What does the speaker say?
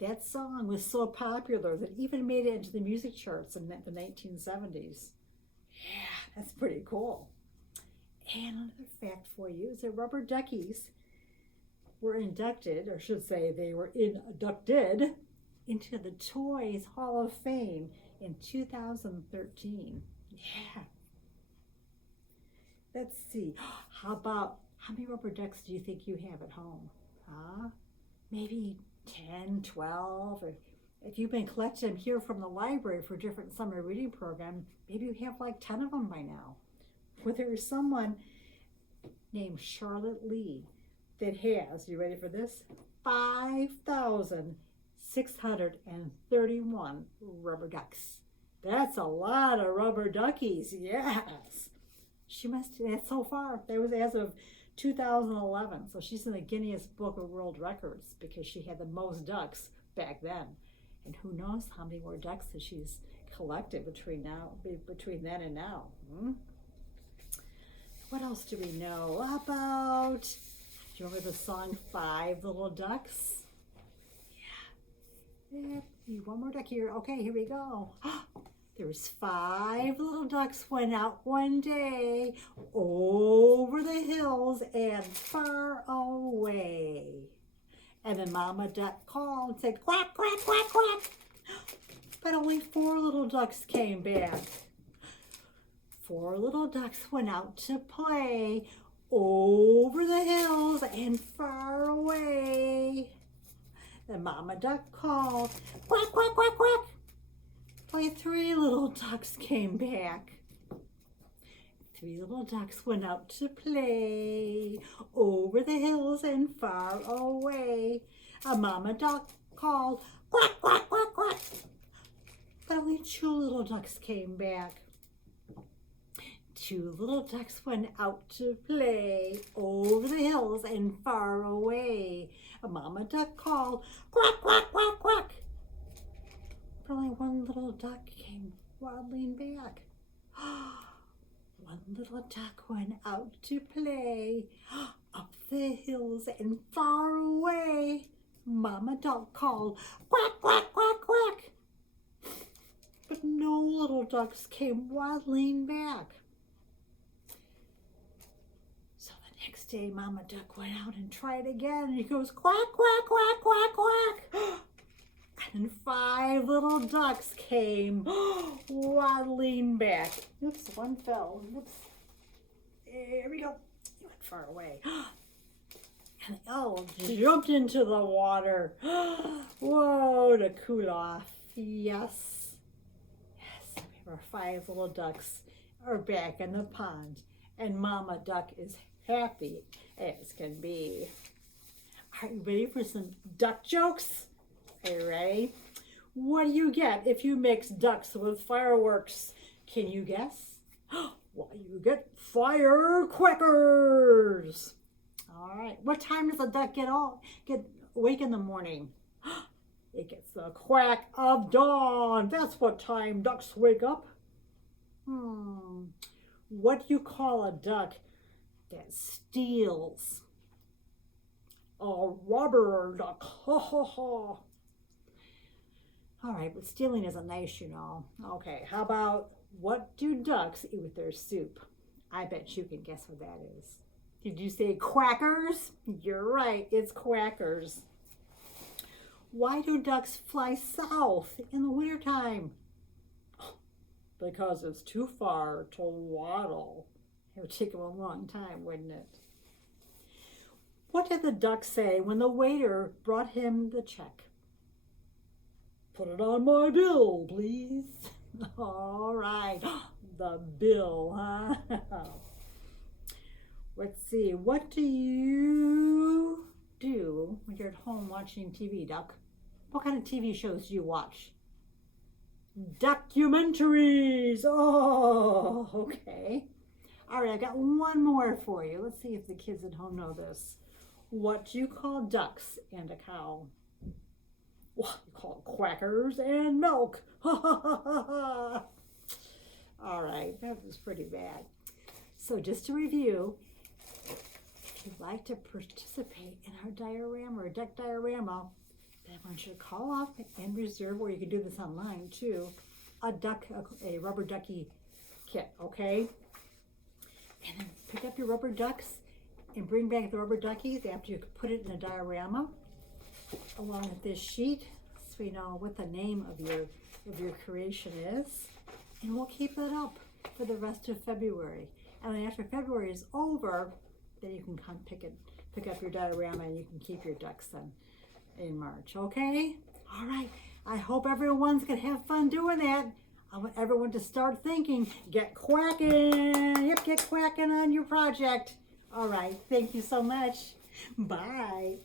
That song was so popular that it even made it into the music charts in the 1970s. Yeah, that's pretty cool. And another fact for you is that rubber duckies were inducted, or I should say they were inducted into the Toys Hall of Fame in 2013. Yeah. Let's see. How many rubber ducks do you think you have at home? Huh? Maybe 10, 12, or if you've been collecting them here from the library for different summer reading programs, maybe you have like 10 of them by now. Well, there is someone named Charlotte Lee that has, you ready for this? 5,631 rubber ducks. That's a lot of rubber duckies, yes. That's so far. That was as of 2011. So she's in the Guinness Book of World Records because she had the most ducks back then. And who knows how many more ducks that she's collected between then and now. What else do we know about? Do you remember the song Five Little Ducks? Yeah. One more duck here. Okay, here we go. There was 5 little ducks went out one day over the hills and far away. And then Mama Duck called and said, quack, quack, quack, quack. But only 4 little ducks came back. 4 little ducks went out to play over the hills and far away. Then Mama Duck called, quack, quack, quack, quack. Only 3 little ducks came back. 3 little ducks went out to play over the hills and far away. A Mama Duck called, quack, quack, quack, quack. But only 2 little ducks came back. 2 little ducks went out to play over the hills and far away. A Mama Duck called, quack, quack, quack, quack. But only 1 little duck came waddling back. 1 little duck went out to play up the hills and far away. Mama Duck called, quack, quack, quack, quack. But no little ducks came waddling back. So the next day, Mama Duck went out and tried again, and he goes, quack, quack, quack, quack, quack. And 5 little ducks came waddling back. Oops, one fell. Oops. There we go. He went far away. And they all jumped into the water. Whoa, to cool off. Yes. Yes, our 5 little ducks are back in the pond. And Mama Duck is happy as can be. Are you ready for some duck jokes? Are you ready? What do you get if you mix ducks with fireworks? Can you guess? Well, you get firecrackers. All right. What time does a duck get awake in the morning? It gets the quack of dawn. That's what time ducks wake up. What do you call a duck that steals? A rubber duck. Ha ha ha. All right, but stealing isn't nice, you know. Okay, how about what do ducks eat with their soup? I bet you can guess what that is. Did you say quackers? You're right, it's quackers. Why do ducks fly south in the wintertime? Because it's too far to waddle. It would take them a long time, wouldn't it? What did the duck say when the waiter brought him the check? Put it on my bill, please. All right, the bill, huh? Let's see, what do you do when you're at home watching TV, Duck? What kind of TV shows do you watch? Documentaries. Oh, okay. All right, I've got one more for you. Let's see if the kids at home know this. What do you call ducks and a cow? Well, you call it quackers and milk. All right, that was pretty bad. So just to review, if you'd like to participate in our diorama or duck diorama, then I want you to call up and reserve, or you can do this online too, a rubber ducky kit, okay? And then pick up your rubber ducks and bring back the rubber duckies after you put it in a diorama along with this sheet, so we know what the name of your creation is. And we'll keep it up for the rest of February. And then after February is over, then you can come pick up your diorama and you can keep your ducks then in March, okay? All right, I hope everyone's gonna have fun doing that. I want everyone to start thinking, get quacking. Yep, get quacking on your project. All right, thank you so much. Bye.